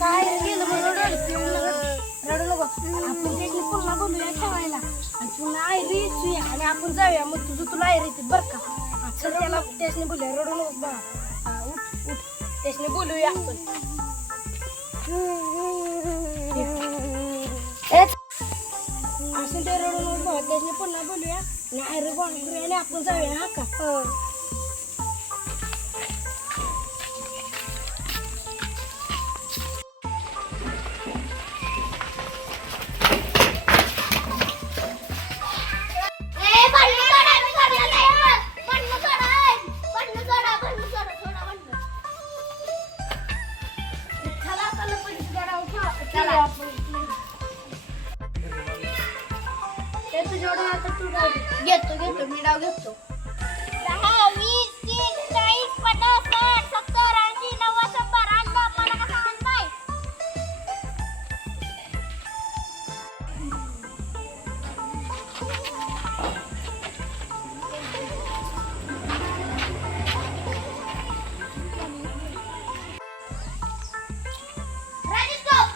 काय गेलं म्हणून रडू नको. आपण त्याची पुन्हा बोलूया ठेवायला आणि पुन्हा आयरी येऊया आणि आपण जाऊया. मग तुला आयरी येते बरं का. चल त्याला त्याने बोलूया. रडू नको बघा. उठ उठ त्याने बोलूया आपण. असं ते रडू नको बघा. त्याने पुन्हा बोलूया आणि आयरी गोळा करूया आणि आपण जाऊया. हा का. घेतो मी डाव घेतो. 10, 20, 30, 40, 50, 60, 70, 80, 90, 100 आणलं मला का सांगत नाही. Ready, stop.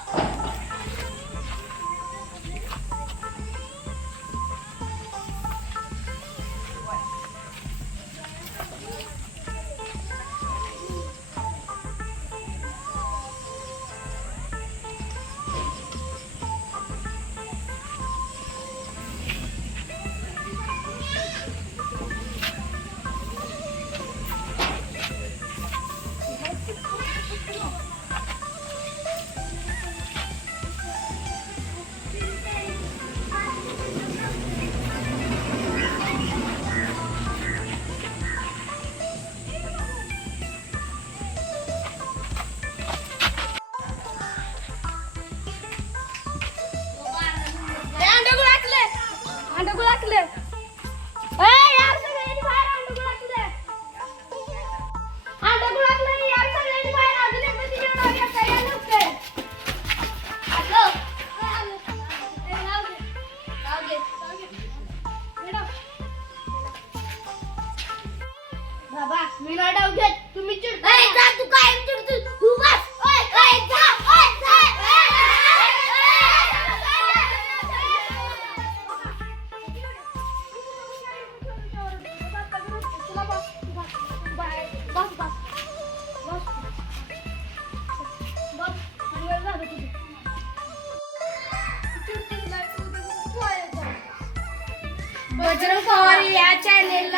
बाबा मी नाही डाव घेत. तुम्ही चिडताय. जा तू कायम चिडतो. तू बस. ओय ओय जा. ओय जा. बजरंग पवार या चॅनेल